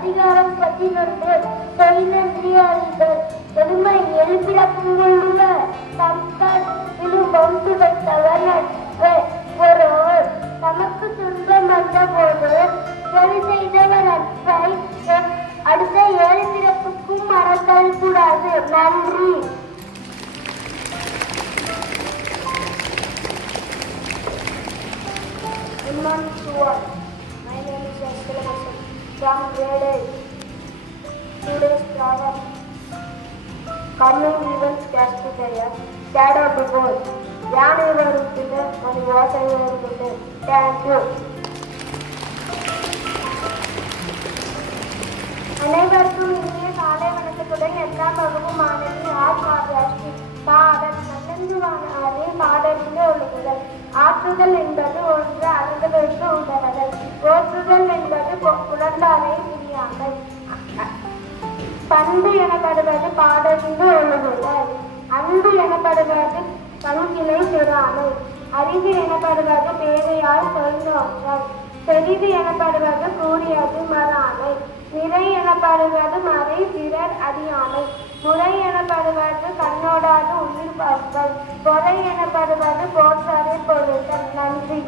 அதிகாரம் 11 சொல் நன்றி அறிதல். எளிமை எழுப்பிட புங்குள்ள தம்தான் விழும்பம் துடைத்தவர் நட்பு. பொருள் நமக்கு துன்பம் வந்த போது சரி செய்தவர் நட்பை அடுத்த 7 பிறப்புக்கும் மறத்தல் கூடாது. நன்றி. Good morning to all. My name is Ashkala Hasan from grade 8. Today's proverb: coming events cast together, shadow before. யானை வருகிறது மணி வாசனை வருகிறது. Thank you. அனைவருக்கும் இனிய காலை வணக்கத்துடன் 8ஆம் வகுப்பு மாணவி ஆர் காவ்யாஸ்ரீ. பாடல் நல்லந்துவானாரே பாடலில் ஒழுகுதல். ஆற்றுதல் என்பது ஒன்று அறிந்ததற்கு உதவுதல். போற்றுதல் என்பது புலர்ந்தாரை புரியாமை. பண்பு எனப்படுவது பாடலில் ஒழுகுதல். அன்பு எனப்படுவது பங்கினை பெறாமை. அறிவு எனப்படுவது பேரையால் சொல்நோற்றல். செறிவு எனப்படுவது கூறியது மறாமை. நிறை எனப்படுவது மறை பிறர் அறியாமை. முறை எனப்படுவது கண்ணோடாது உயிர் பார்த்தல். பொறை எனப்படுவது போற்றாரை பொருத்தல். நன்றி.